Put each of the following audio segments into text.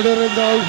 Order in the house.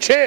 6।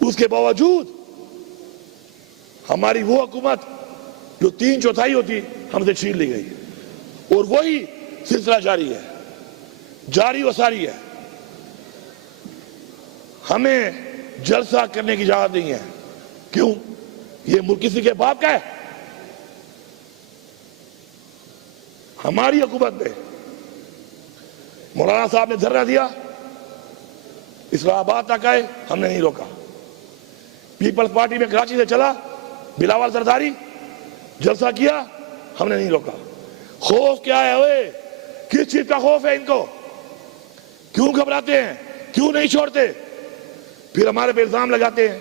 اس کے باوجود ہماری وہ حکومت جو 3/4 ہوتی ہم سے چھین لی گئی، اور وہی سلسلہ جاری ہے، جاری و ساری ہے۔ ہمیں جلسہ کرنے کی اجازت نہیں ہے۔ کیوں؟ یہ ملک کسی کے باپ کا ہے؟ ہماری حکومت میں مولانا صاحب نے دھرنا دیا، اسلام آباد تک آئے، ہم نے نہیں روکا۔ پیپلز پارٹی میں کراچی سے چلا، بلاول زرداری جلسہ کیا، ہم نے نہیں روکا۔ خوف کیا ہے ہوئے؟ کس چیز کا خوف ہے ان کو؟ کیوں گھبراتے ہیں؟ کیوں نہیں چھوڑتے؟ پھر ہمارے پہ الزام لگاتے ہیں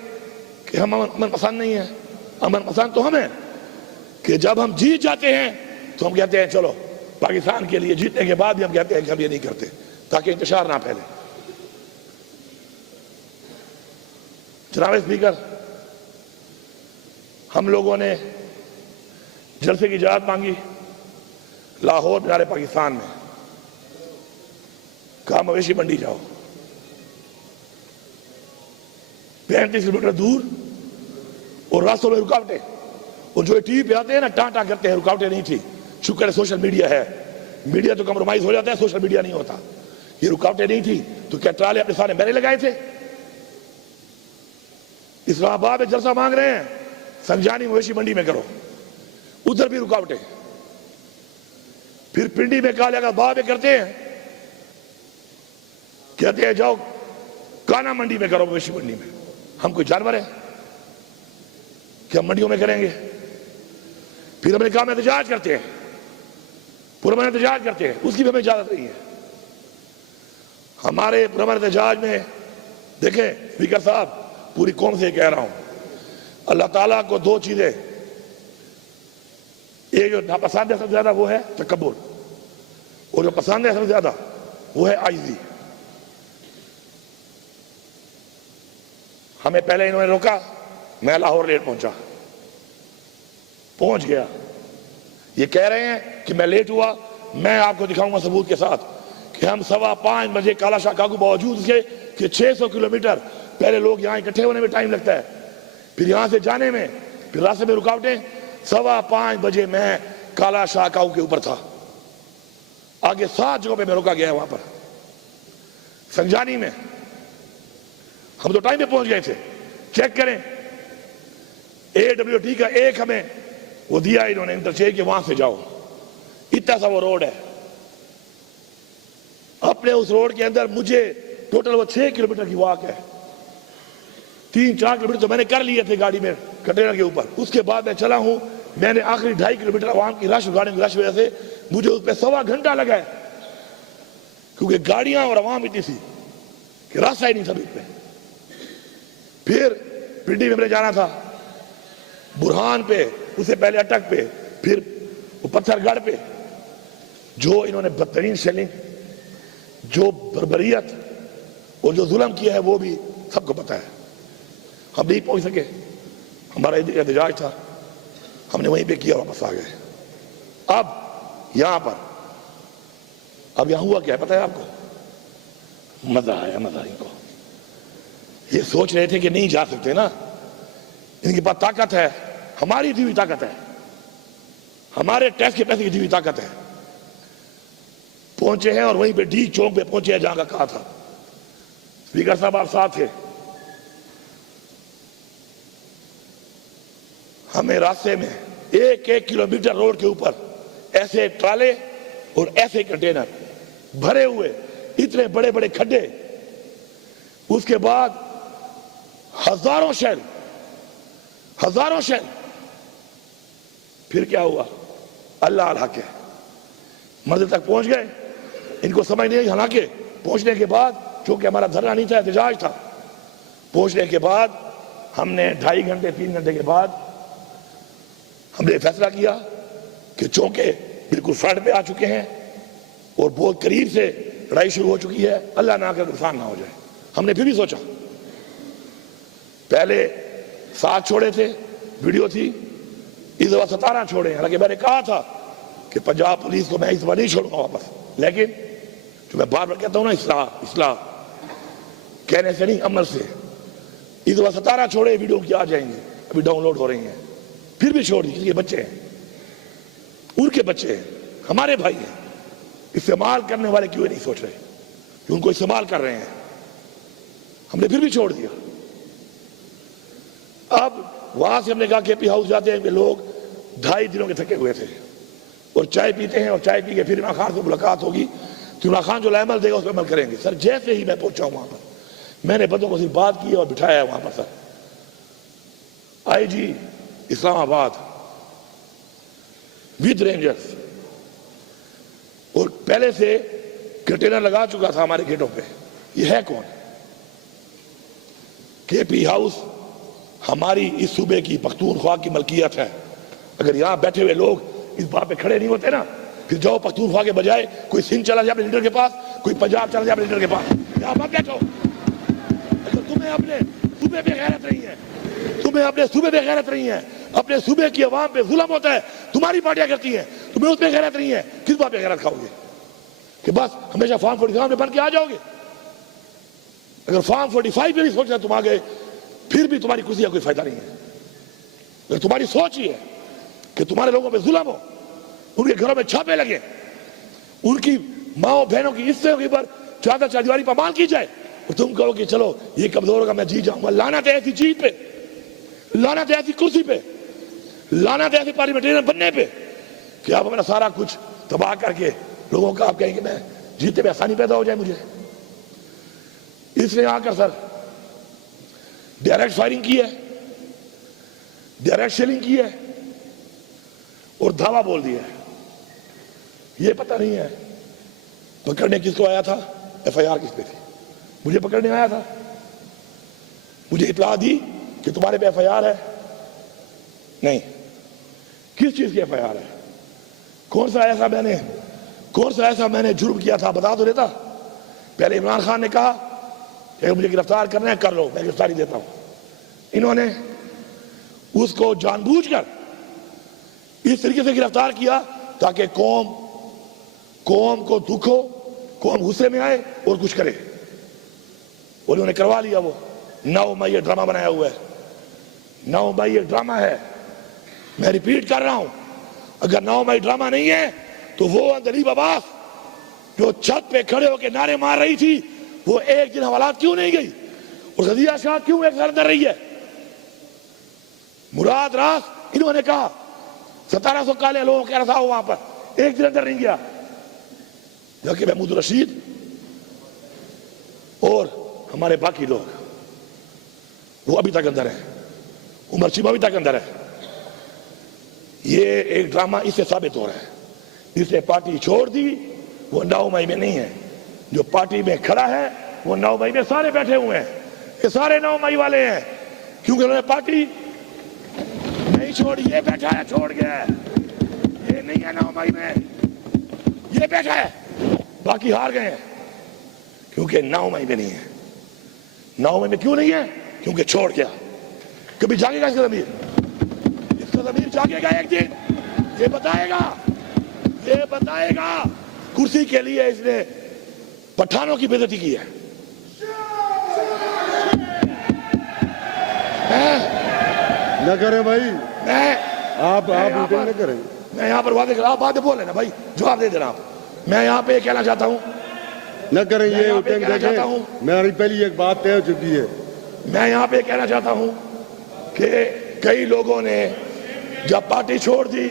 کہ ہم امن پسند نہیں ہیں۔ امن پسند تو ہم ہیں کہ جب ہم جیت جاتے ہیں تو ہم کہتے ہیں چلو پاکستان کے لیے، جیتنے کے بعد بھی ہم کہتے ہیں کہ ہم یہ نہیں کرتے تاکہ انتشار نہ پھیلے۔ جناب اسپیکر، ہم لوگوں نے جلسے کی اجازت مانگی لاہور بازار پاکستان میں، کہا مویشی منڈی جاؤ، 35 کلومیٹر دور، اور راستوں میں رکاوٹیں، اور جو ٹی وی پہ آتے ہیں نا ٹانٹا کرتے ہیں، رکاوٹیں نہیں تھی۔ شکر ہے سوشل میڈیا ہے، میڈیا تو کمپرومائز ہو جاتا ہے، سوشل میڈیا نہیں ہوتا۔ یہ رکاوٹیں نہیں تھی تو کیا ٹرالے اپنے سارے میرے لگائے تھے؟ اسلام آباد میں جلسہ مانگ رہے ہیں، سنجانی مویشی منڈی میں کرو، ادھر بھی رکاوٹیں۔ پھر پنڈی میں کہا لگا باغ میں کرتے ہیں، کہتے ہیں جاؤ کانا منڈی میں کرو، مویشی منڈی میں۔ ہم کوئی جانور ہیں کہ ہم منڈیوں میں کریں گے؟ پھر ہم نے کہا ہم احتجاج کرتے ہیں، پرامن احتجاج کرتے ہیں، اس کی بھی ہمیں اجازت نہیں ہے۔ ہمارے پرامن احتجاج میں دیکھیں اسپیکر صاحب، پوری قوم سے کہہ رہا ہوں، اللہ تعالیٰ کو 2 چیزیں، ایک جو ناپسند ہے سب سے زیادہ وہ ہے تکبر، اور جو پسند ہے سب سے زیادہ وہ ہے عاجزی۔ ہمیں پہلے انہوں نے روکا، میں لاہور لیٹ پہنچ گیا۔ یہ کہہ رہے ہیں کہ میں لیٹ ہوا، میں آپ کو دکھاؤں گا ثبوت کے ساتھ کہ ہم 5:15 بجے کالا شاہ کاکو، باوجود اس کے کہ 600 کلومیٹر پہلے لوگ یہاں اکٹھے ہونے میں ٹائم لگتا ہے، پھر یہاں سے جانے میں، پھر راستے میں رکاوٹیں، 5:15 بجے میں کالا شاہ کاکو کے اوپر تھا۔ آگے 7 جگہوں پہ میں روکا گیا ہے، وہاں پر سنجانی میں ہم تو ٹائم پہ پہنچ گئے تھے۔ چیک کریں AWT کا ایک ہمیں وہ دیا انہوں نے انٹرچینج کہ وہاں سے جاؤ، اتنا سا وہ روڈ ہے۔ اپنے اس روڈ کے اندر مجھے ٹوٹل وہ 6 کلومیٹر کی واک ہے، 3-4 کلومیٹر تو میں نے کر لیے تھے گاڑی میں کنٹینر کے اوپر۔ اس کے بعد میں چلا ہوں، میں نے آخری 2.5 کلومیٹر عوام کی رش، گاڑیوں کی رش وجہ سے مجھے اس پہ 1.25 گھنٹہ لگا ہے، کیونکہ گاڑیاں اور عوام اتنی تھی کہ راستہ ہی نہیں تھا بیچ پہ۔ پھر پنڈی میں جانا تھا، برہان پہ، اس سے پہلے اٹک پہ، پھر پتھر گڑھ پہ۔ جو انہوں نے بدترین شیلنگ، جو بربریت اور جو ظلم کیا ہے وہ بھی سب کو پتا ہے۔ ہم نہیں پہنچ سکے، ہمارا احتجاج تھا، ہم نے وہیں پہ کیا، واپس آ گئے۔ اب یہاں پر اب یہاں ہوا کیا ہے پتہ ہے آپ کو؟ مزہ آیا، مزہ ان کو۔ یہ سوچ رہے تھے کہ نہیں جا سکتے نا، ان کے پاس طاقت ہے، ہماری دی ہوئی طاقت ہے، ہمارے ٹیکس کے پیسے کی دی ہوئی طاقت ہے۔ پہنچے ہیں اور وہیں پہ ڈی چوک پہ پہنچے ہیں جہاں کا کہا تھا۔ اسپیکر صاحب آپ ساتھ تھے، ہمیں راستے میں 1 کلومیٹر روڈ کے اوپر ایسے ٹرالے اور ایسے کنٹینر بھرے ہوئے، اتنے بڑے بڑے کھڈے، اس کے بعد ہزاروں شیل۔ پھر کیا ہوا؟ اللہ الحق ہے، منزل تک پہنچ گئے، ان کو سمجھ نہیں آئی۔ حالانکہ پہنچنے کے بعد، چونکہ ہمارا دھرنا نہیں تھا، احتجاج تھا، پہنچنے کے بعد ہم نے 2.5 گھنٹے 3 گھنٹے کے بعد ہم نے فیصلہ کیا کہ چونکہ بالکل فرنٹ پہ آ چکے ہیں اور بہت قریب سے لڑائی شروع ہو چکی ہے، اللہ نہ کر نقصان نہ ہو جائے۔ ہم نے پھر بھی سوچا، پہلے 7 چھوڑے تھے، ویڈیو تھی، اس دفعہ 17 چھوڑے ہیں۔ حالانکہ میں نے کہا تھا کہ پنجاب پولیس کو میں اس دفعہ نہیں چھوڑوں گا واپس، لیکن جو میں بار بار کہتا ہوں نا، اصلاح کہنے سے نہیں، عمل سے۔ اس دفعہ 17 چھوڑے ویڈیو کی آ جائیں گے, ابھی ڈاؤن لوڈ ہو رہی ہیں, پھر بھی چھوڑ دی. کسی کے بچے ہیں, ان کے بچے ہیں, ہمارے بھائی ہیں. استعمال کرنے والے کیوں نہیں سوچ رہے کہ ان کو استعمال کر رہے ہیں؟ ہم نے پھر بھی چھوڑ دیا. اب وہاں سے ہم نے کہا کے پی ہاؤس جاتے ہیں کہ لوگ 2.5 دنوں کے تھکے ہوئے تھے اور چائے پیتے ہیں, اور چائے پی کے پھر عمران خان سے ملاقات ہوگی تو عمران خان جو عمل دے گا اس پہ عمل کریں گے. سر جیسے ہی میں پہنچا ہوں وہاں پر, میں نے بندوں کو صرف بات کی اور بٹھایا ہے وہاں پر. سر آئی جی اسلام آباد ود رینجرز, اور پہلے سے کنٹینر لگا چکا تھا ہمارے گیٹوں پہ. یہ ہے کون؟ کے پی ہاؤس ہماری اس صوبے کی پختونخوا کی ملکیت ہے. اگر یہاں بیٹھے ہوئے لوگ اس بات پہ کھڑے نہیں ہوتے نا, پھر جاؤ پختونخوا کے بجائے کوئی سندھ چلا جائے اپنے لیڈر کے پاس, کوئی پنجاب چلا جائے اپنے لیڈر کے پاس, یہاں مت بیٹھو. اگر تمہیں اپنے صوبے پہ غیرت نہیں ہے, تمہیں اپنے صوبے پہ غیرت نہیں ہے, اپنے صوبے کی عوام پہ ظلم ہوتا ہے, تمہاری پارٹیاں کرتی ہیں, تمہیں اس پہ غیرت نہیں ہے, کس بات پہ غیرت کھاؤ گے؟ کہ بس ہمیشہ فارم 47 میں بن کے آ جاؤ گے؟ اگر فارم 45 میں بھی سوچنا تم آ گئے, پھر بھی تمہاری کرسی کا کوئی فائدہ نہیں ہے. اگر تمہاری سوچ ہی ہے کہ تمہارے لوگوں پہ ظلم ہو, ان کے گھروں میں چھاپے لگے, ان کی ماں بہنوں کی حصے کے اوپر چادر چاردیواری پر مال کی جائے, اور تم کہو کہ چلو یہ کمزور ہوگا میں جیت جاؤں گا. لعنت ہے ایسی چیز پہ, لعنت ہے ایسی کرسی پہ, لعنت ہے ایسی پارلیمنٹرین بننے پہ کہ آپ اپنا سارا کچھ تباہ کر کے لوگوں کا آپ کہیں کہ میں جیتے میں آسانی پیدا ہو جائے مجھے. اس نے آ کر سر ڈائریکٹ فائرنگ کی ہے, ڈائریکٹ شیلنگ کی ہے, اور دھاوا بول دیا ہے. یہ پتہ نہیں ہے پکڑنے کس کو آیا تھا, ایف آئی آر کس پہ تھی. مجھے پکڑنے آیا تھا, مجھے اطلاع دی کہ تمہارے پہ ایف آئی آر ہے. نہیں, کس چیز کی ایف آئی آر ہے؟ کون سا ایسا میں نے جرم کیا تھا بتا تو دیتا. پہلے عمران خان نے کہا کہ مجھے گرفتار کرنا ہے کر لو, میں گرفتاری دیتا ہوں. انہوں نے اس کو جان بوجھ کر اس طریقے سے گرفتار کیا تاکہ قوم کو دکھ ہو, قوم غصے میں آئے اور کچھ کرے, اور انہوں نے کروا لیا. وہ 9 مئی یہ ڈرامہ بنایا ہوا ہے, 9 مئی یہ ڈرامہ ہے. میں ریپیٹ کر رہا ہوں, اگر 9 مئی ڈرامہ نہیں ہے تو وہ اندلیب عباس جو چھت پہ کھڑے ہو کے نعرے مار رہی تھی, وہ ایک دن حوالات کیوں نہیں گئی, اور غزیہ شاہ کیوں ایک گھر اندر رہی ہے؟ مراد راس انہوں نے کہا 1700 کالے لوگوں کا رسا ہو وہاں پر, ایک دن اندر نہیں گیا. جبکہ محمود رشید اور ہمارے باقی لوگ وہ ابھی تک اندر ہیں, عمر چیمہ ابھی تک اندر ہے. یہ ایک ڈرامہ اس سے ثابت ہو رہا ہے. جس نے پارٹی چھوڑ دی وہ 9 مئی میں نہیں ہے, جو پارٹی میں کھڑا ہے وہ 9 مئی میں سارے بیٹھے ہوئے ہیں. یہ سارے 9 مئی والے ہیں, کیونکہ انہوں نے پارٹی نہیں چھوڑی. یہ بیٹھا ہے چھوڑ گیا ہے, یہ نہیں ہے 9 مئی میں, یہ بیٹھا ہے. باقی ہار گئے ہیں کیونکہ 9 مئی میں نہیں ہے. 9 مئی میں کیوں نہیں ہے؟ کیونکہ چھوڑ گیا. کبھی جاگے گا اس کا ضمیر, اس کا ضمیر جاگے گا ایک دن, یہ بتائے گا کرسی کے لیے اس نے پٹھانوں کی بے عزتی کی ہے. نہ کریں بھائی, آپ میٹنگ نہ کریں. میں یہاں پر وعدے کر, آپ باتیں بول رہے نا بھائی, جواب دے دینا. آپ میں یہاں پہ کہنا چاہتا ہوں نہ کریں یہ میٹنگ دیکھیں, میری پہلی ایک بات طے ہو چکی ہے. میں یہاں پہ کہنا چاہتا ہوں کہ کئی لوگوں نے جب پارٹی چھوڑ دی,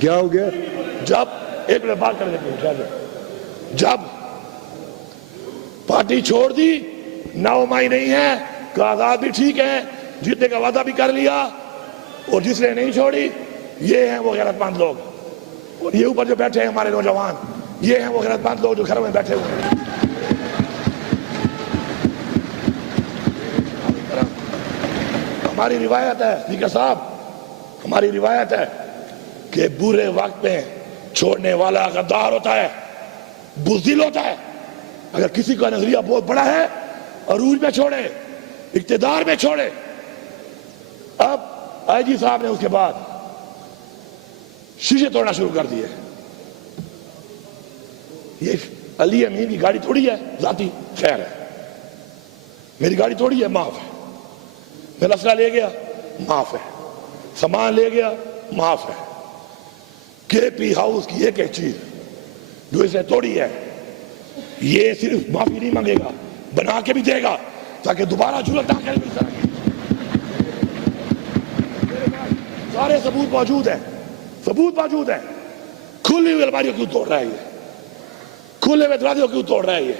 کیا ہو گیا؟ جب ایک منٹ بات کر دیتے ہیں, جب پارٹی چھوڑ دی 9 مئی نہیں ہے, آزاد بھی ٹھیک ہے, جیتنے کا وعدہ بھی کر لیا, اور جس نے نہیں چھوڑی یہ ہیں وہ غیرت مند لوگ, اور یہ اوپر جو بیٹھے ہیں ہمارے نوجوان, یہ ہیں وہ غیرت مند لوگ جو گھروں میں بیٹھے ہوئے ہیں. ہماری روایت ہے اسپیکر صاحب, ہماری روایت ہے کہ برے وقت میں چھوڑنے والا غدار ہوتا ہے, بزدل ہوتا ہے. اگر کسی کا نظریہ بہت بڑا ہے, عروج میں چھوڑے, اقتدار میں چھوڑے. اب آئی جی صاحب نے اس کے بعد شیشے توڑنا شروع کر دیے. یہ علی امین کی گاڑی تھوڑی ہے ذاتی, خیر ہے, میری گاڑی توڑی ہے معاف ہے، میرا اسلحہ لے گیا معاف ہے، سامان لے گیا معاف ہے۔ کے پی ہاؤس کی ایک ایک چیز جو اسے توڑی ہے، یہ صرف معافی نہیں مانگے گا، بنا کے بھی دے گا تاکہ دوبارہ جرأت نہ کرے اس طرح کی۔ سارے ثبوت موجود ہیں، ثبوت موجود ہے۔ کھلی ہوئی الماریوں کیوں توڑ رہا ہے یہ؟ کھلے ہوئے دروازے کیوں توڑ رہا ہے یہ؟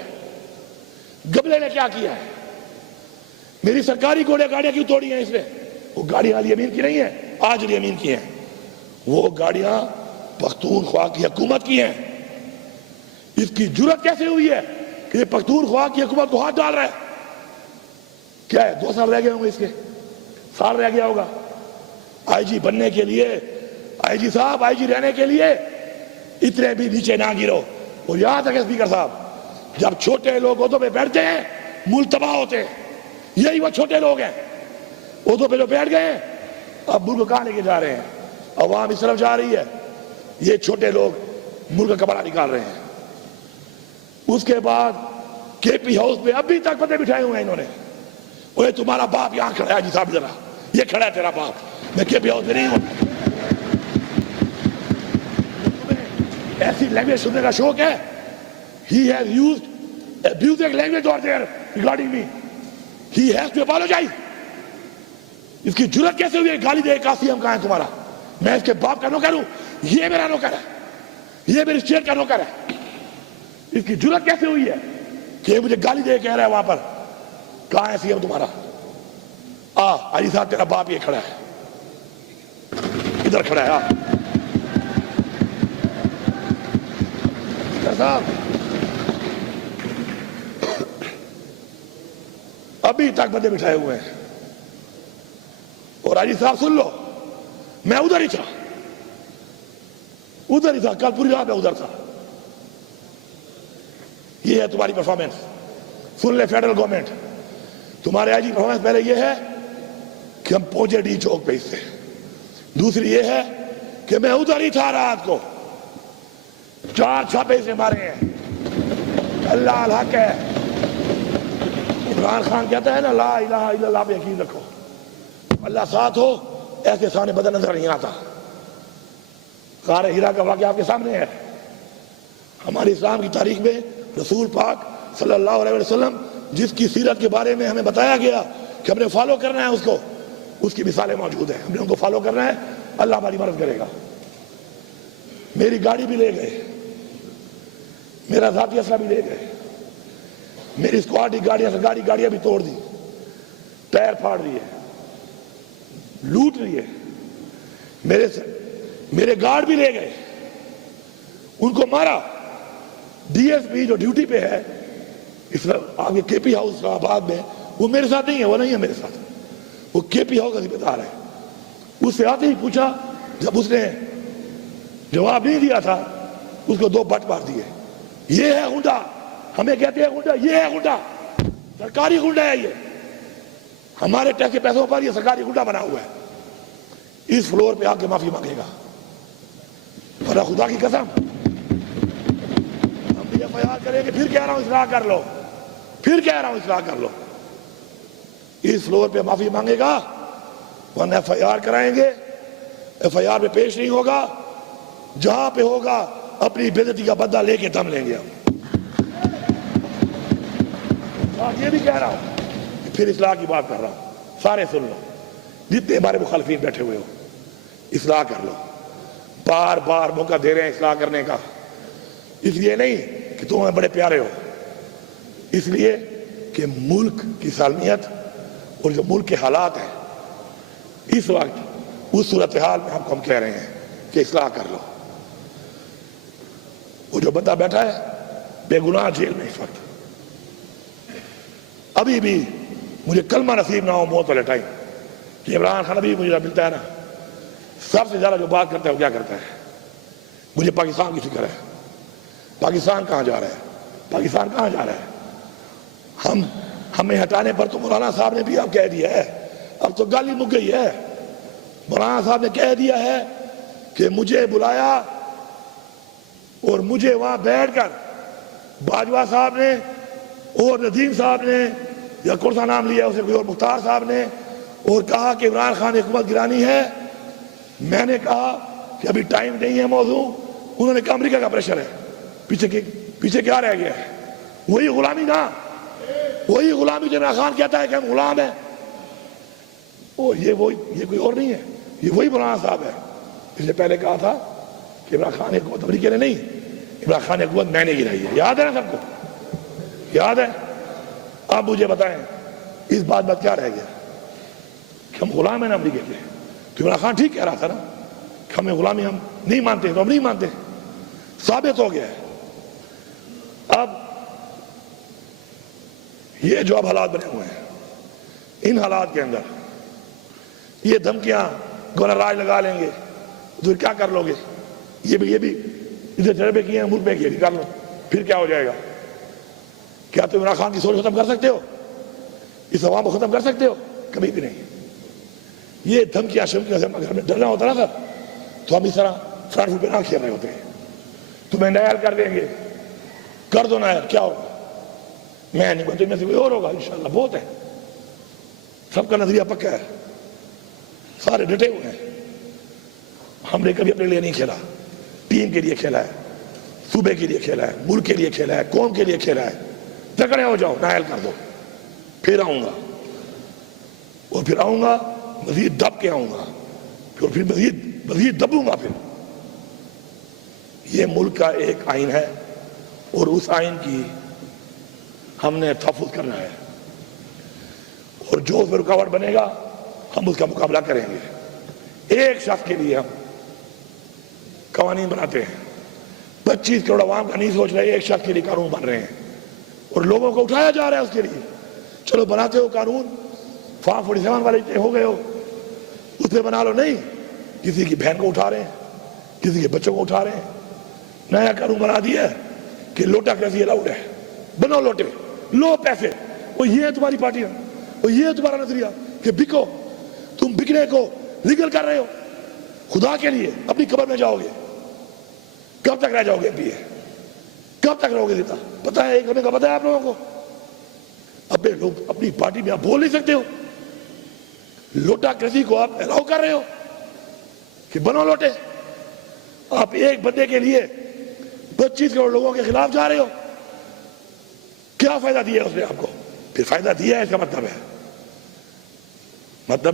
گبلے نے کیا کیا ہے؟ میری سرکاری گاڑیاں کیوں توڑی ہیں اس نے؟ وہ گاڑیاں علی امین کی نہیں ہیں، آج علی امین کی ہیں، وہ گاڑیاں پختونخوا کی حکومت کی ہیں۔ اس کی جرأت کیسے ہوئی ہے کہ یہ پختونخوا کی حکومت کو ہاتھ ڈال رہا ہے؟ کیا ہے 2 سال رہ گئے ہوں گے، اس کے سال رہ گیا ہوگا آئی جی بننے کے لیے۔ آئی جی صاحب، آئی جی رہنے کے لیے اتنے بھی نیچے نہ گرو۔ اور یاد رکھیں اسپیکر صاحب، جب چھوٹے لوگ عہدوں پہ بیٹھتے ہیں ملک تباہ ہوتے ہیں، یہی وہ چھوٹے لوگ ہیں عہدوں پہ جو بیٹھ گئے ہیں۔ اب ملک کو کہاں لے کے جا رہے ہیں؟ عوام اس طرف جا رہی ہے، یہ چھوٹے لوگ ملک کا کپڑا نکال رہے ہیں۔ اس کے بعد کے پی ہاؤس پہ ابھی تک بندے بٹھائے ہوئے ہیں انہوں نے۔ اوے تمہارا باپ یہاں کھڑا ہے جی صاحب، ذرا یہ کھڑا ہے تیرا باپ، میں کے پی ہاؤس میں نہیں ہوں۔ تمہیں ایسی لینگویج سننے کا شوق ہے؟ He has used abusing language over there regarding me. He has to apologize. اس کی جرأت کیسے ہوئی ہے گالی دے؟ قاسم کہاں ہے تمہارا؟ میں اس کے باپ کا نوکر ہوں، یہ میرا نوکر ہے، یہ میری اسٹیٹ کا نوکر ہے۔ اس کی جرأت کیسے ہوئی ہے کہ مجھے گالی دے کہہ رہا ہے وہاں پر؟ کہاں ہے سی ایم تمہارا؟ علی صاحب تیرا باپ یہ کھڑا ہے، ادھر کھڑا ہے۔ صاحب ابھی تک بندے بٹھائے ہوئے ہیں۔ اور علی صاحب سن لو، میں ادھر ہی تھا، کل پوری رات میں ادھر تھا۔ یہ ہے تمہاری پرفارمنس، سن لے فیڈرل گورنمنٹ، تمہارے آئی جی پرفارمنس پہلے یہ ہے کہ ہم پہنچے ڈی چوک پہ اس سے، دوسری یہ ہے کہ میں ادھر ہی تھا رات کو، 4 چھاپے سے مارے ہیں۔ اللہ الحق ہے، عمران خان کہتا ہے نا لا الہ الا اللہ پہ یقین رکھو، اللہ ساتھ ہو ایسے سامنے بدل نظر نہیں آتا۔ غار ہیرا کا واقعہ آپ کے سامنے ہے۔ ہماری اسلام کی تاریخ میں رسول پاک صلی اللہ علیہ وسلم جس کی سیرت کے بارے میں ہمیں بتایا گیا کہ ہم نے فالو کرنا ہے اس کو، اس کی مثالیں موجود ہیں، ہم نے ان کو فالو کرنا ہے، اللہ ہماری مدد کرے گا۔ میری گاڑی بھی لے گئے، میرا ذاتی اسلحہ بھی لے گئے، میری اسکواڈ گاڑیاں بھی توڑ دی، ٹائر پھاڑ دیے، لوٹ لیے، میرے گارڈ بھی لے گئے، ان کو مارا۔ ڈی ایس پی جو ڈیوٹی پہ ہے اس آگے کے پی ہاؤس آباد میں، وہ میرے ساتھ نہیں ہے، وہ نہیں ہے میرے ساتھ، وہ کے پی ہاؤس کا ذمہ دار ہے۔ اس سے آتے ہی پوچھا، جب اس نے جواب نہیں دیا تھا اس کو 2 بٹ مار دیے۔ یہ ہے غنڈا، ہمیں کہتے ہیں غنڈا، یہ ہے غنڈا، سرکاری غنڈا ہے، یہ ہمارے ٹیکس کے پیسوں پر یہ سرکاری غنڈا بنا ہوا ہے۔ اس فلور پہ آ کے معافی مانگے گا، اور خدا کی قسم ہم بھی ایف آئی آر کریں گے، پھر کہہ رہا ہوں اصلاح کر لو، پھر کہہ رہا ہوں اصلاح کر لو۔ اس فلور پہ معافی مانگے گا، ورنہ ایف آئی آر کرائیں گے، ایف آئی آر پہ پیش نہیں ہوگا، جہاں پہ ہوگا اپنی بے عزتی کا بدلہ لے کے دم لیں گے ہم۔ اور یہ بھی کہہ رہا ہوں، پھر اصلاح کی بات کر رہا ہوں، سارے سن لو، جتنے ہمارے مخالفین بیٹھے ہوئے ہو، اصلاح کر لو۔ بار بار موقع دے رہے ہیں اصلاح کرنے کا، اس لیے نہیں کہ تم ہمیں بڑے پیارے ہو، اس لیے کہ ملک کی سالمیت اور جو ملک کے حالات ہیں اس وقت، اس صورتحال میں ہم کہہ رہے ہیں کہ اصلاح کر لو۔ وہ جو بندہ بیٹھا ہے بے گناہ جیل میں اس وقت، ابھی بھی مجھے کلمہ نصیب نہ ہو موت والے ٹائم کہ عمران خان ابھی مجھے ملتا ہے نا، سب سے زیادہ جو بات کرتا ہے وہ کیا کرتا ہے؟ مجھے پاکستان کی فکر ہے، پاکستان کہاں جا رہا ہے، پاکستان کہاں جا رہا ہے؟ ہمیں ہٹانے پر تو مولانا صاحب نے بھی اب کہہ دیا ہے، اب تو گالی مک گئی ہے، مولانا صاحب نے کہہ دیا ہے کہ مجھے بلایا اور مجھے وہاں بیٹھ کر باجوہ صاحب نے اور ندیم صاحب نے یا کون سا نام لیا اسے کوئی اور مختار صاحب نے, اور کہا کہ عمران خان حکومت گرانی ہے. میں نے کہا کہ ابھی ٹائم نہیں ہے موضوع. انہوں نے کہا امریکہ کا پریشر ہے. پیچھے کیا رہ گیا ہے؟ وہی غلامی نا, وہی غلامی جو عمران خان کہتا ہے کہ ہم غلام ہیں. یہ کوئی اور نہیں ہے, یہ وہی مولانا صاحب ہے. اس نے پہلے کہا تھا کہ عمران خان حکومت امریکہ نے نہیں, عمران خان حکومت میں نے گرائی ہے. یاد ہے نا سب کو؟ یاد ہے؟ آپ مجھے بتائیں اس بات میں کیا رہ گیا کہ ہم غلام ہیں نا امریکہ کے؟ تو عمران خان ٹھیک کہہ رہا تھا نا کہ ہمیں غلامی ہم نہیں مانتے, تو ہم نہیں مانتے. ثابت ہو گیا ہے. اب یہ جو اب حالات بنے ہوئے ہیں, ان حالات کے اندر یہ دھمکیاں گورنر راج لگا لیں گے تو کیا کر لو گے؟ یہ بھی ادھر تجربے کیے ہیں, ملک میں کیے, کر لو, پھر کیا ہو جائے گا؟ کیا تم عمران خان کی سوچ ختم کر سکتے ہو؟ اس عوام کو ختم کر سکتے ہو؟ کبھی بھی نہیں. یہ دھمکیاں شمکیاں سے اگر ہمیں ڈرنا ہوتا نا سر, تو ہم اس طرح فرنٹ فٹ پہ نہ کھیل رہے ہوتے ہیں. تمہیں نائل کر دیں گے, کر دو نائل, کیا ہوگا؟ میں نہیں بولتا, میں سے کوئی اور ہوگا انشاءاللہ. بہت ہے, سب کا نظریہ پکا ہے, سارے ڈٹے ہوئے ہیں. ہم نے کبھی اپنے لیے نہیں کھیلا, ٹیم کے لیے کھیلا ہے, صوبے کے لیے کھیلا ہے, ملک کے لیے کھیلا ہے, قوم کے لیے کھیلا ہے. تکڑے ہو جاؤ, نائل کر دو, پھر آؤں گا, اور پھر آؤں گا مزید دب کے آؤں گا, پھر مزید دبوں گا. پھر یہ ملک کا ایک آئین ہے, اور اس آئین کی ہم نے تحفظ کرنا ہے, اور جو اس میں رکاوٹ بنے گا ہم اس کا مقابلہ کریں گے. ایک شخص کے لیے ہم قوانین بناتے ہیں, 25 کروڑ عوام کا نہیں سوچ رہے, ایک شخص کے لیے قانون بن رہے ہیں, اور لوگوں کو اٹھایا جا رہا ہے اس کے لیے. چلو بناتے ہو قانون, فارم 47 والے ہو گئے ہو, اس پہ بنا لو. نہیں, کسی کی بہن کو اٹھا رہے ہیں, کسی کے بچوں کو اٹھا رہے ہیں. نیا قانون بنا دیا ہے کہ لوٹا کیسی الاؤڈ ہے, بنو لوٹے, لو پیسے. وہ یہ ہے تمہاری پارٹی, وہ یہ ہے تمہارا نظریہ کہ بکو. تم بکنے کو لیگل کر رہے ہو. خدا کے لیے اپنی قبر میں جاؤ گے, کب تک رہ جاؤ گے ایم پی اے؟ کب تک رہو گے زندہ؟ پتا ہے, ایک ہمیں کا پتا ہے آپ لوگوں کو؟ اپنے لوگ اپنی پارٹی میں آپ بول نہیں سکتے ہو. لوٹا کسی کو آپ الاؤ کر رہے ہو کہ بنو لوٹے. آپ ایک بندے کے لیے 25 کروڑ لوگوں کے خلاف جا رہے ہو. کیا فائدہ دیا اس نے آپ کو؟ پھر فائدہ دیا ہے, اس کا مطلب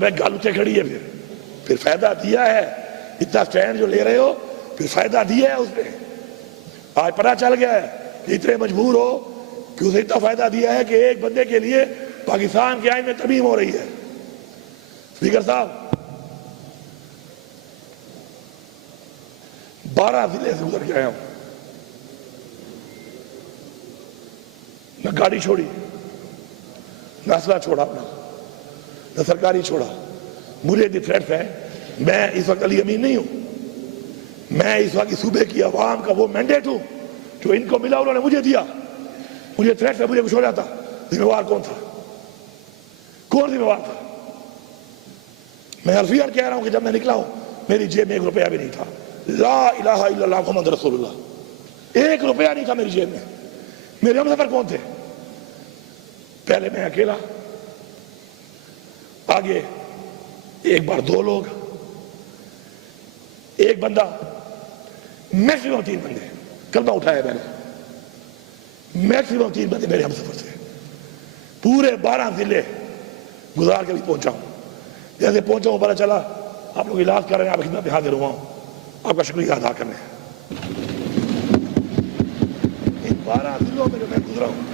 ہے گال اتنے کھڑی ہے. پھر فائدہ دیا ہے, اتنا سٹینڈ جو لے رہے ہو, پھر فائدہ دیا ہے اس نے. آج پتہ چل گیا ہے کہ اتنے مجبور ہو کہ اسے اتنا فائدہ دیا ہے کہ ایک بندے کے لیے پاکستان کے آئین میں ترمیم ہو رہی ہے. اسپیکر صاحب, 12 ضلع سے گزر کے آیا ہوں, نہ گاڑی چھوڑی, نہ اسلحہ چھوڑا اپنا, نہ سرکاری چھوڑا. مجھے دی تھریٹس ہے. میں اس وقت علی امین نہیں ہوں, میں اس وقت صوبے کی عوام کا وہ مینڈیٹ ہوں جو ان کو ملا, انہوں نے مجھے دیا. مجھے تھریٹس ہے, مجھے کچھ ہو جاتا, ذمہ وار کون تھا؟ کون ذمہ وار تھا؟ میں الفیان کہہ رہا ہوں کہ جب میں نکلا ہوں میری جیب میں 1 روپیہ بھی نہیں تھا. لا الہ الا اللہ محمد رسول اللہ, 1 روپیہ نہیں تھا میری جیب میں. میرے ہم سفر کون تھے؟ پہلے میں اکیلا, آگے ایک بار 2 لوگ, ایک بندہ, میکسیمم 3 بندے. کلمہ اٹھایا میں نے, میکسیمم 3 بندے میرے ہم سفر تھے. پورے 12 ضلع گزار کے بھی پہنچا ہوں. جیسے پہنچا ہوں پتہ چلا آپ لوگ علاج کر رہے ہیں, آپ خدمت میں حاضر ہوا ہوں, آپ کا شکریہ ادا کرنے. ان 12 ضلعوں میں جو میں گزرا ہوں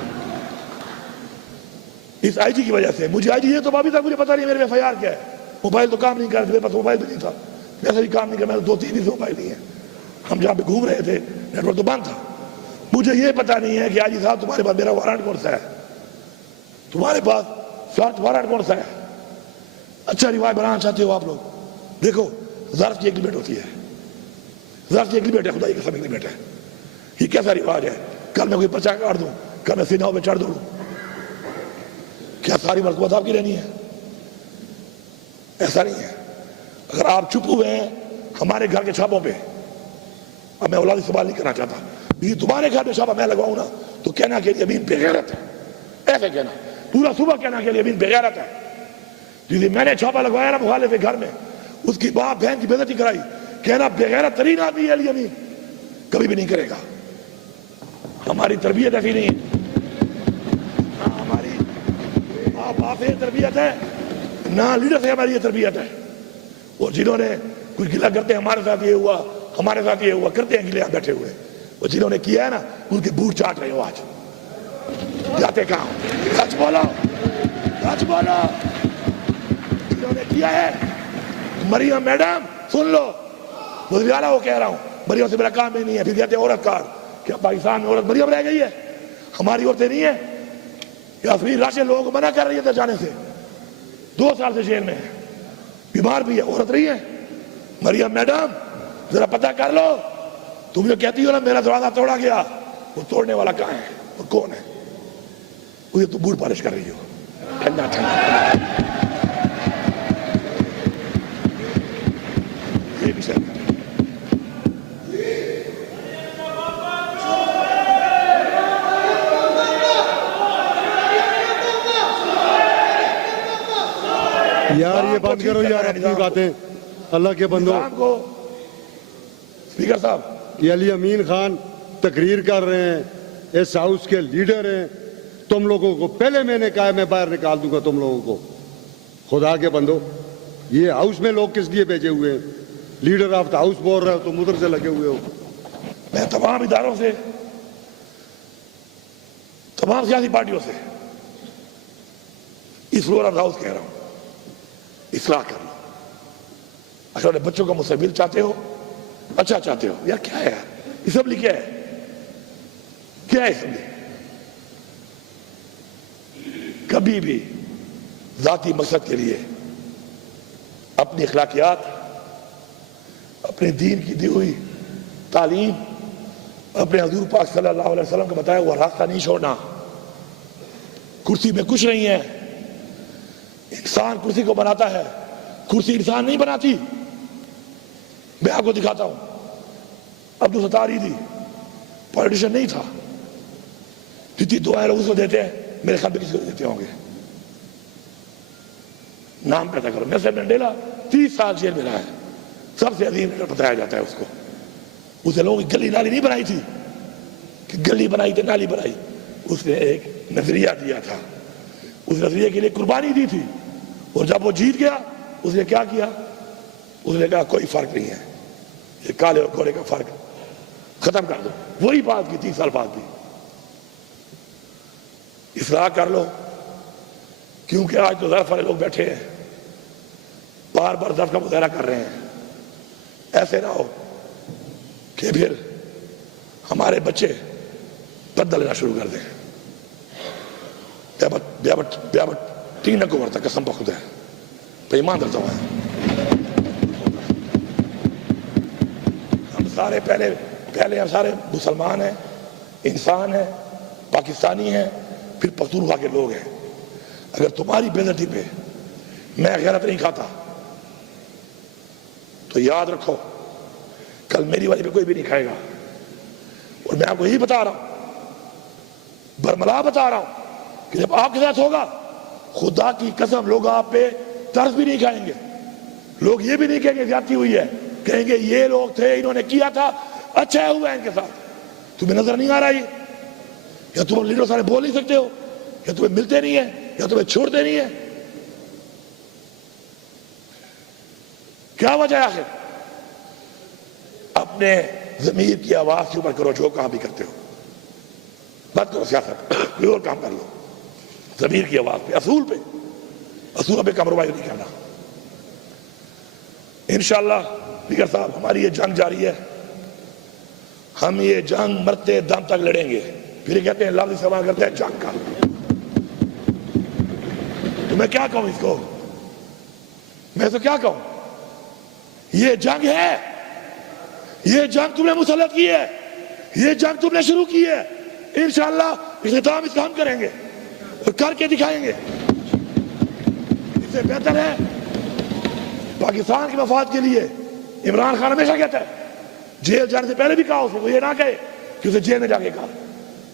اس آئی جی کی وجہ سے. مجھے آئی جی یہ تو ابھی تک مجھے پتا نہیں میرے میں FIR کیا ہے. موبائل تو کام نہیں کر رہے, میرے پاس موبائل بھی نہیں تھا, ویسے بھی کام نہیں کر, میرے 2-3 دن سے موبائل نہیں ہے. ہم جہاں پہ گھوم رہے تھے نیٹ ورک تو بند تھا. مجھے یہ پتا نہیں ہے کہ آئی جی صاحب تمہارے پاس میرا وارنٹ کون سا ہے, تمہارے پاس سرچ وارنٹ کون سا ہے. اچھا روایت بنانا چاہتے ہو آپ لوگ, دیکھو ظرف کی ایک لمٹ ہوتی ہے, ظرف کی ایک لمٹ ہے, خدا کی قسم ایک لمٹ ہے. یہ کیسا رواج ہے؟ کل میں کوئی پرچہ کاٹ دوں, کل میں سیناؤں پہ چڑھ دوں, کیا ساری مرکوبت آپ کی رہنی ہے؟ ایسا نہیں ہے. اگر آپ چپ ہوئے ہیں ہمارے گھر کے چھاپوں پہ, اب میں اولادی سوال نہیں کرنا چاہتا, یہ تمہارے گھر پہ چھاپا میں لگواؤں نا تو کہنا کہ امین پہ غیرت ہے, ایسے کہنا. پورا صبح کہنا کہ علی امین بغیرت ہے. جسے میں نے چھاپا لگوایا نا مخالف کے گھر میں, اس کی باپ بہن کی بے عزتی کرائی, کہنا بغیرت ترین آدمی ہے علی امین, کبھی بھی نہیں کرے گا. ہماری تربیت ایسی نہیں ہے, نہ ہماری باپ سے تربیت ہے, نہ لیڈر سے ہماری یہ تربیت ہے. اور جنہوں نے کچھ گلا کرتے ہیں ہمارے ساتھ یہ ہوا, ہمارے ساتھ یہ ہوا, کرتے ہیں گلے آپ بیٹھے ہوئے, اور جنہوں نے کیا ہے نا ان کے بوٹ چاٹ رہے ہو آج. جاتے کہاں, سچ بولو, سچ بولو. جنہوں نے کیا ہے, مریم میڈم سن لو, وزیر اعلیٰ وہ کہہ رہا ہوں, مریم سے میرا کام ہی نہیں ہے. پھر کہتے ہیں عورت کار, کیا پاکستان میں عورت مریم رہ گئی ہے؟ ہماری عورتیں نہیں ہیں. یا پھر راشد لوگوں کو منع کر رہی ہے جانے سے, 2 سال سے جیل میں ہے, بیمار بھی ہے, عورت رہی ہے. مریم میڈم ذرا پتہ کر لو, تم جو کہتی ہو نا میرا دروازہ توڑا گیا, وہ توڑنے والا کہاں ہے, وہ کون ہے؟ وہ تو بوٹ پالش کر رہی ہو. ٹھنڈا ٹھنڈا یہ بھی شاید یار یہ بند کرو یار اپنی باتیں, اللہ کے بندو. اسپیکر صاحب, یہ علی امین خان تقریر کر رہے ہیں, اس ہاؤس کے لیڈر ہیں. تم لوگوں کو پہلے میں نے کہا میں باہر نکال دوں گا تم لوگوں کو. خدا کے بندو, یہ ہاؤس میں لوگ کس لیے بھیجے ہوئے ہیں؟ لیڈر آف دا ہاؤس بول رہے ہو, تم ادھر سے لگے ہوئے ہو. میں تمام اداروں سے, تمام سیاسی پارٹیوں سے اس فلور آف ہاؤس کہہ رہا ہوں, اصلاح کر لو. اگر بچوں کا مستقبل چاہتے ہو, اچھا چاہتے ہو, یار کیا ہے یار اسمبلی, کیا ہے, کیا ہے اسمبلی؟ کبھی بھی ذاتی مقصد کے لیے اپنی اخلاقیات, اپنے دین کی دی ہوئی تعلیم, اپنے حضور پاک صلی اللہ علیہ وسلم کا بتایا ہوا راستہ نہیں چھوڑنا. کرسی میں کچھ نہیں ہے, انسان کرسی کو بناتا ہے, کرسی انسان نہیں بناتی. میں آپ کو دکھاتا ہوں, عبدالستار ایدھی پولیٹیشین نہیں تھا, جتنی دعائیں لوگ اس کو دیتے ہیں میرے خیال میں کسی کو دیتے ہوں گے. نام پیدا کرو. نیلسن منڈیلا 30 سال جیل میں رہا ہے, سب سے عظیم لیڈر بتایا جاتا ہے اس کو. اسے لوگوں کی گلی نالی نہیں بنائی تھی کہ گلی بنائی تھی نالی بنائی, اس نے ایک نظریہ دیا تھا, اس نظریے کے لیے قربانی دی تھی. اور جب وہ جیت گیا, اس نے کیا کیا, اس نے کہا کوئی فرق نہیں ہے, یہ کالے اور گورے کا فرق ختم کر دو. وہی بات کی 30 سال بعد بھی. اصلاح کر لو, کیونکہ آج تو ظرف والے لوگ بیٹھے ہیں, بار بار ظرف کا مظاہرہ کر رہے ہیں. ایسے نہ ہو کہ پھر ہمارے بچے پردہ لینا شروع کر دیں. بیابٹ 3 اکتوبر تک قسم بخدا ہے, پیمان درتا ہوا ہے. ہم سارے پہلے ہم سارے مسلمان ہیں, انسان ہیں, پاکستانی ہیں, پھر پختونخوا کے لوگ ہیں. اگر تمہاری بے عزتی پہ میں غیرت نہیں کھاتا تو یاد رکھو کل میری والی پہ کوئی بھی نہیں کھائے گا. اور میں آپ کو یہی بتا رہا ہوں, برملا بتا رہا ہوں کہ جب آپ کے ساتھ ہوگا, خدا کی قسم لوگ آپ پہ ترس بھی نہیں کھائیں گے. لوگ یہ بھی نہیں کہیں گے زیادتی ہوئی ہے, کہیں گے یہ لوگ تھے انہوں نے کیا تھا, اچھا ہوا ہے ان کے ساتھ. تمہیں نظر نہیں آ رہا یہ, یا تم لیڈر سارے بول نہیں سکتے ہو, یا تمہیں ملتے نہیں ہیں, یا تمہیں چھوڑتے نہیں ہیں؟ کیا وجہ ہے آخر؟ اپنے ضمیر کی آواز کے اوپر کرو جو کام بھی کرتے ہو, مت کرو سیاست, کوئی اور کام کر لو. ضمیر کی آواز پہ, اصول پہ, اصولوں پہ کمپرومائز نہیں کرنا. انشاءاللہ اسپیکر صاحب ہماری یہ جنگ جاری ہے, ہم یہ جنگ مرتے دم تک لڑیں گے. پھر کہتے ہیں لفظ استعمال کرتے ہیں جنگ کا. تو میں کیا کہوں اس کو, میں تو کیا کہوں؟ یہ جنگ ہے, یہ جنگ تم نے مسلط کی ہے, یہ جنگ تم نے شروع کی ہے. انشاءاللہ اختتام اس کا ہم کریں گے اور کر کے دکھائیں گے. اس سے بہتر ہے پاکستان کے مفاد کے لیے. عمران خان ہمیشہ کہتا ہے, جیل جانے سے پہلے بھی کہا اسے, وہ یہ نہ کہے کہ اسے جیل میں جا کے کہا.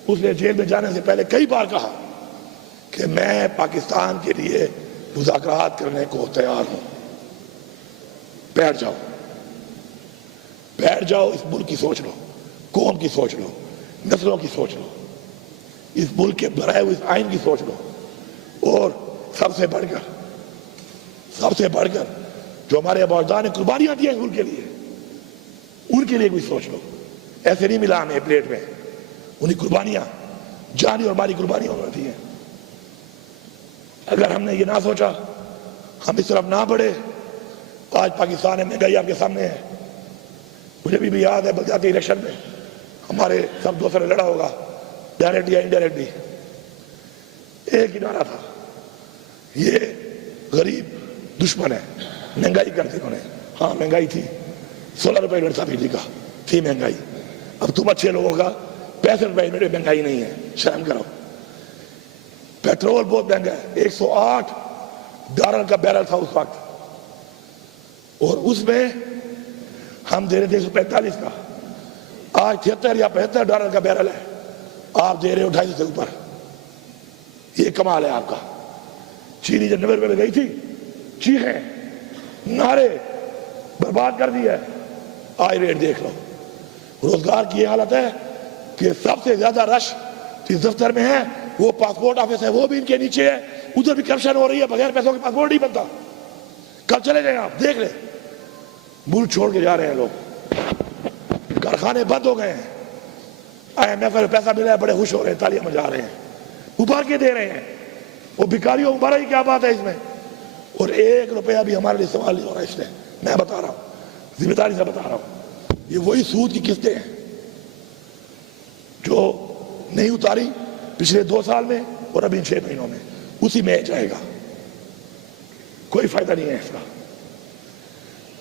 اس نے جیل میں جانے سے پہلے کئی بار کہا کہ میں پاکستان کے لیے مذاکرات کرنے کو تیار ہوں. بیٹھ جاؤ, بیٹھ جاؤ, اس ملک کی سوچ لو, قوم کی سوچ لو, نسلوں کی سوچ لو, اس ملک کے بنائے ہوئے اس آئین کی سوچ لو, اور سب سے بڑھ کر جو ہمارے اباء نے قربانیاں دی ہیں اس ملک کے لیے, ان کے لیے بھی سوچ لو. ایسے نہیں ملا ہمیں پلیٹ میں, انہیں قربانیاں, جانی اور مالی قربانیاں ہوتی ہیں. اگر ہم نے یہ نہ سوچا, ہم اس طرف نہ بڑھے, آج پاکستان میں مہنگائی آپ کے سامنے ہے. مجھے بھی یاد ہے بلدیاتی الیکشن میں ہمارے سب دوستوں نے لڑا ہوگا, ڈائریکٹلی یا انڈائریکٹلی, ایک ہی نعرہ تھا, یہ غریب دشمن ہے, مہنگائی کر دی انہوں نے. ہاں مہنگائی تھی, 16 روپے یونٹ تھا بجلی کا, تھی مہنگائی. اب تم اچھے لوگوں کا 65 روپے یونٹ مہنگائی نہیں ہے, شرم کرو. پیٹرول بہت مہنگا ہے, $108 کا بیرل تھا اس وقت, اور اس میں ہم دے رہے تھے 145 کا. آج 73 یا $75 کا بیرل ہے, آپ دے رہے ہو 250 سے اوپر. یہ کمال ہے آپ کا. چینی جب 90 روپے میں گئی تھی, چیخیں, نعرے, برباد کر دیا. آج ریٹ دیکھ لو. روزگار کی یہ حالت ہے کہ سب سے زیادہ رش جس دفتر میں ہے وہ پاسپورٹ آفس ہے, وہ بھی ان کے نیچے ہے. ادھر بھی کرپشن ہو رہی ہے, بغیر پیسوں کے پاسپورٹ نہیں بنتا. کل چلے جائیں آپ, دیکھ لیں, ملک چھوڑ کے جا رہے ہیں لوگ, کارخانے بند ہو گئے ہیں. IMF میں پیسہ ملا ہے, بڑے خوش ہو رہے ہیں, تالیاں بجا رہے ہیں, ابھار کے دے رہے ہیں. وہ بھکاریوں ابھارا ہی کیا بات ہے اس میں. اور 1 روپیہ بھی ہمارے لیے استعمال نہیں ہو رہا. اس میں میں بتا رہا ہوں, ذمہ داری سے بتا رہا ہوں, یہ وہی سود کی قسطیں ہیں جو نہیں اتاری پچھلے 2 سال میں اور ابھی 6 مہینوں میں, اسی میں جائے گا. کوئی فائدہ نہیں ہے اس کا.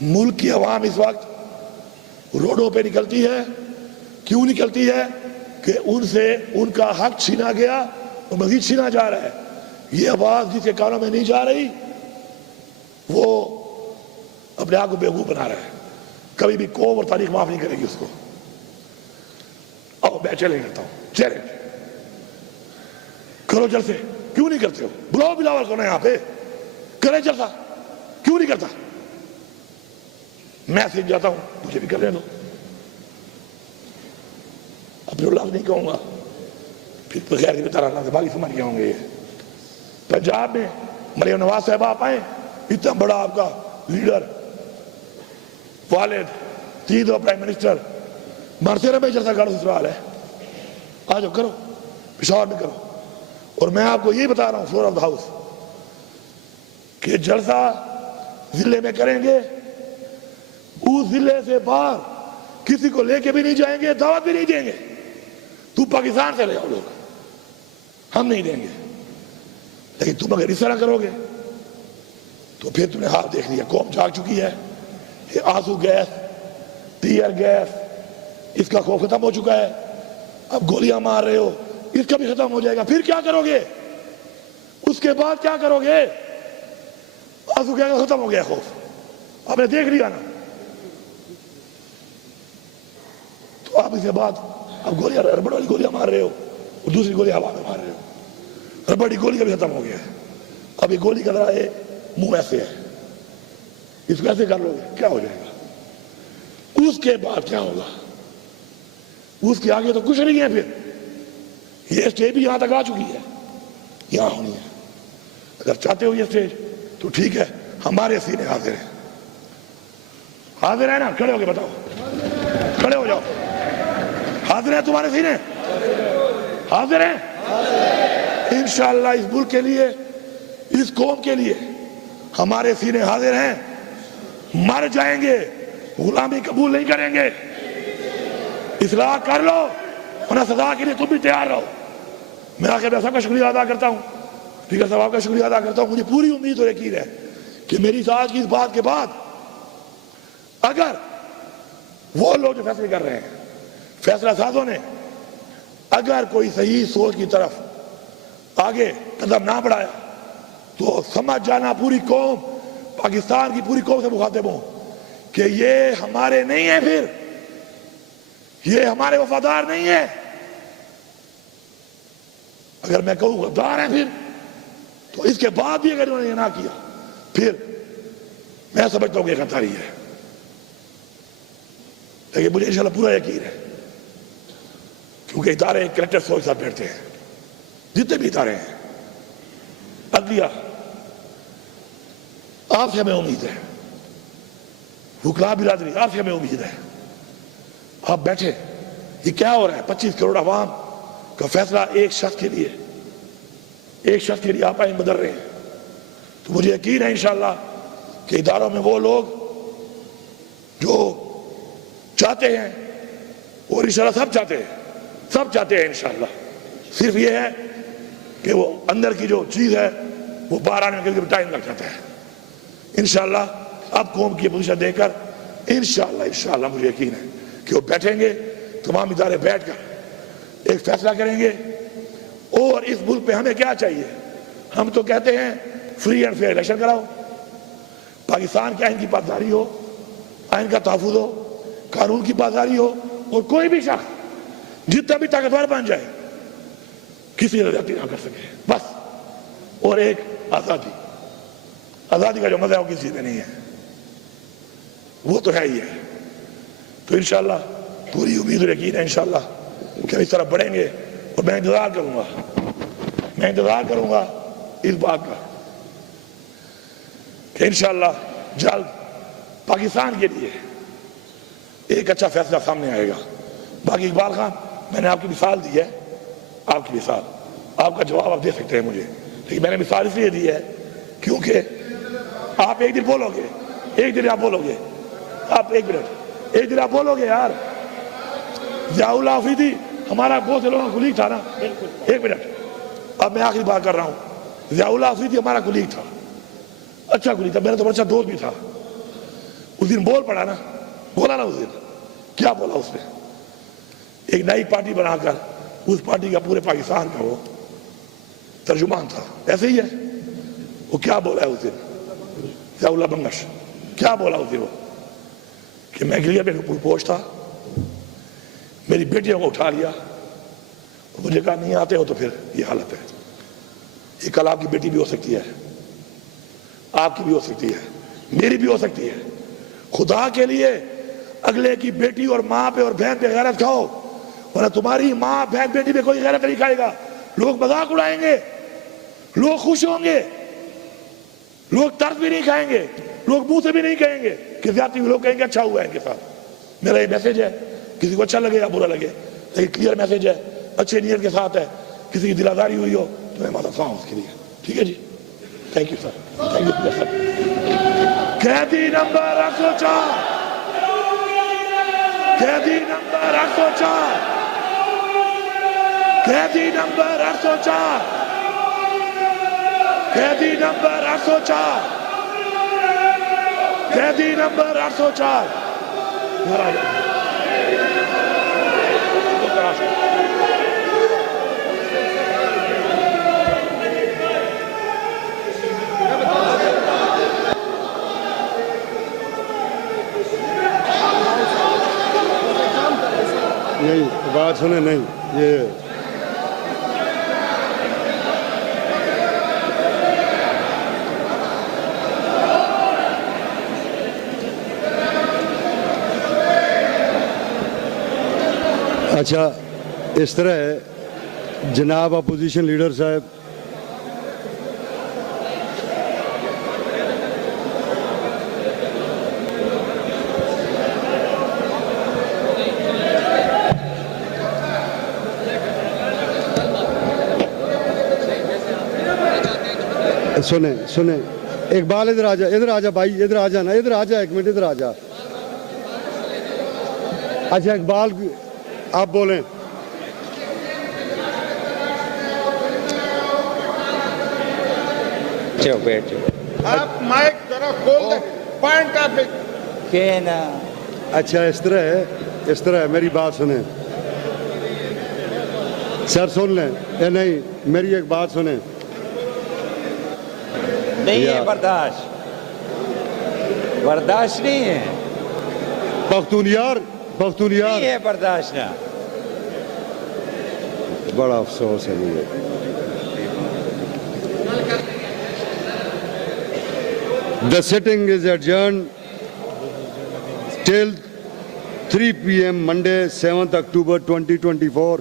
ملک کی عوام اس وقت روڈوں پہ نکلتی ہے. کیوں نکلتی ہے؟ کہ ان سے ان کا حق چھینا گیا اور مزید چھینا جا رہا ہے. یہ آواز جس کے کانوں میں نہیں جا رہی وہ اپنے آپ کو بیوقوف بنا رہا ہے. کبھی بھی قوم اور تاریخ معاف نہیں کرے گی اس کو. میں چیلنج کرتا ہوں, چیلنج کرو جلسے. کیوں نہیں کرتے ہو؟ بلاؤ بلاول کو نا یہاں پہ, کرے جلسہ. کیوں نہیں کرتا؟ میں سیکھ جاتا ہوں, مجھے بھی کرنے دو. اپنے اللہ نہیں کہوں گا, پھر بغیر کی بتا رہا باقی سمجھ گئے ہوں گے. پنجاب میں مریم نواز صاحب آپ آئے, اتنا بڑا آپ کا لیڈر, والد, 3 دفعہ پرائم منسٹر, مرتے رہے جلسہ کرو, سسرال ہے, آ جاؤ کرو, پشاور میں کرو. اور میں آپ کو یہی بتا رہا ہوں فلور آف دا ہاؤس کہ جلسہ ضلع میں کریں گے, اس ضلع سے باہر کسی کو لے کے بھی نہیں جائیں گے, دعوت بھی نہیں دیں گے. تو پاکستان سے لے آؤ لوگ, ہم نہیں دیں گے. لیکن تم اگر اس طرح کرو گے تو پھر تم نے حال دیکھ لیا. قوم جاگ چکی ہے. یہ آنسو گیس, ٹیئر گیس, اس کا خوف ختم ہو چکا ہے. اب گولیاں مار رہے ہو, اس کا بھی ختم ہو جائے گا. پھر کیا کرو گے؟ اس کے بعد کیا کرو گے؟ آنسو گیس ختم ہو گیا خوف, آپ نے دیکھ لیا نا. تو آپ اس کے بعد اب گولیاں, ربڑ والی گولیاں مار رہے ہو اور دوسری گولی ہوا میں مار رہے ہو. ربڑ کی گولی کا بھی ختم ہو گیا ہے. اب یہ گولی کا ذرا منہ ایسے ہے, اس کو ایسے کر لو گے, کیا ہو جائے گا؟ اس کے بعد کیا ہوگا؟ اس کے آگے تو کچھ نہیں ہے. پھر یہ اسٹیج بھی یہاں تک آ چکی ہے, یہاں ہونی ہے. اگر چاہتے ہو یہ اسٹیج تو ٹھیک ہے, ہمارے سینے حاضر ہیں. حاضر ہے نا؟ کھڑے ہو کے بتاؤ, کھڑے ہو جاؤ. حاضر ہیں تمہارے سینے؟ حاضر ہیں انشاءاللہ. اس ملک کے لیے, اس قوم کے لیے ہمارے سینے حاضر ہیں. مر جائیں گے, غلامی قبول نہیں کریں گے. اصلاح کر لو, ورنہ سزا کے لیے تم بھی تیار رہو. میں آخر میں سب کا شکریہ ادا کرتا ہوں, اسپیکر صاحب کا شکریہ ادا کرتا ہوں. مجھے پوری امید اور یقین ہے کہ میری آج کی اس بات کے بعد اگر وہ لوگ جو فیصلے کر رہے ہیں, فیصلہ سازوں نے اگر کوئی صحیح سوچ کی طرف آگے قدم نہ بڑھایا تو سمجھ جانا پوری قوم, پاکستان کی پوری قوم سے مخاطب ہوں کہ یہ ہمارے نہیں ہیں, پھر یہ ہمارے وفادار نہیں ہیں. اگر میں کہوں غدار ہیں پھر تو اس کے بعد بھی اگر انہوں نے یہ نہ کیا پھر میں سمجھتا ہوں کہ غداری ہے. لیکن مجھے انشاءاللہ پورا یقین ہے کیونکہ ادارے کریکٹر سوچ ساتھ بیٹھتے ہیں جتنے بھی ادارے ہیں. عدلیہ آپ سے ہمیں امید ہے, وکلاء برادری آپ سے ہمیں امید ہے, آپ بیٹھے یہ کیا ہو رہا ہے؟ 25 کروڑ عوام کا فیصلہ ایک شخص کے لیے آپ آئیں بدل رہے ہیں. تو مجھے یقین ہے انشاءاللہ کہ اداروں میں وہ لوگ جو چاہتے ہیں اور انشاءاللہ سب چاہتے ہیں انشاءاللہ. صرف یہ ہے کہ وہ اندر کی جو چیز ہے وہ باہر آنے میں ٹائم لگ جاتا ہے. انشاءاللہ اب قوم کی پوزیشن دے کر انشاءاللہ مجھے یقین ہے کہ وہ بیٹھیں گے, تمام ادارے بیٹھ کر ایک فیصلہ کریں گے. اور اس ملک پہ ہمیں کیا چاہیے؟ ہم تو کہتے ہیں فری اینڈ فیئر الیکشن کراؤ, پاکستان کے آئین کی پاسداری ہو, آئین کا تحفظ ہو, قانون کی پاسداری ہو, اور کوئی بھی شخص جتنا بھی طاقتور بن جائے کسی نے زیادتی نہ کر سکے بس. اور ایک آزادی کا جو مزہ ہے وہ کسی میں نہیں ہے, وہ تو ہے ہی ہے. تو انشاءاللہ پوری امید اور یقین ہے انشاءاللہ کہ اس طرح بڑھیں گے. اور میں انتظار کروں گا اس بات کا کہ انشاءاللہ جلد پاکستان کے لیے ایک اچھا فیصلہ سامنے آئے گا. باقی اقبال خان, میں نے آپ کی مثال دی ہے, آپ کی مثال, آپ کا جواب آپ دے سکتے ہیں مجھے, لیکن میں نے مثال اس لیے دی ہے کیونکہ آپ ایک دن بولو گے, ایک دن آپ بولو گے یار ضیاء اللہ آفریدی ہمارا بہت سے لوگوں کا کلیگ تھا نا. ایک منٹ, اب میں آخری بات کر رہا ہوں. ضیاء اللہ آفریدی ہمارا کلیگ تھا, اچھا کلیگ تھا, میرا تو اچھا دوست بھی تھا. اس دن بولا نا اس دن کیا بولا اس نے؟ ایک نئی پارٹی بنا کر اس پارٹی کا پورے پاکستان کا وہ ترجمان تھا. ایسے ہی ہے وہ کیا بولا ہے اس دن ضیاء اللہ بنگش؟ کیا بولا اس دن وہ کہ میں گلیئر پہ پوچھ تھا, میری بیٹیوں کو اٹھا لیا, مجھے کہا نہیں آتے ہو تو پھر یہ حالت ہے. یہ کل آپ کی بیٹی بھی ہو سکتی ہے, آپ کی بھی ہو سکتی ہے, میری بھی ہو سکتی ہے. خدا کے لیے اگلے کی بیٹی اور ماں پہ اور بہن پہ غیرت کھاؤ, ورنہ تمہاری ماں بہن بیٹی پہ کوئی غیرت نہیں کھائے گا. لوگ مذاق اڑائیں گے, لوگ خوش ہوں گے, لوگ ترس بھی نہیں کھائیں گے, لوگ منہ سے بھی نہیں کہیں گے کہ زیادتی, لوگ کہیں گے اچھا ہوا ہے ان کے ساتھ. میرا یہ میسج ہے, کسی کو اچھا لگے یا برا لگے, لیکن کلیئر میسج ہے, اچھے نیت کے ساتھ ہے. کسی کی دل آزاری ہوئی ہو تو میں معذرت خواہ ہوں اس کے لیے. ٹھیک ہے جی, thank you sir, thank you sir. قیدی نمبر 804, قیدی نمبر 804, قیدی نمبر 804, قیدی نمبر 804, قیدی نمبر 804. نہیں بات سنیں, نہیں یہ اچھا اس طرح ہے جناب اپوزیشن لیڈر صاحب, سنیں اقبال ادھر آ جا بھائی, ادھر آ جانا, ادھر آ جا, ایک منٹ ادھر آ جا. اچھا اقبال آپ بولیں. آپ مائک ذرا کھول دیں, پوائنٹ آپ کہنا. اچھا اس طرح ہے, میری بات سنیں سر, سن لیں. نہیں میری ایک بات سنیں. نہیں ہے برداشت نہیں ہے, پختونیار نہیں ہے برداشت نہ. بڑا افسوس ہے مجھے. The sitting is adjourned till 3 p.m. Monday 7th October 2024.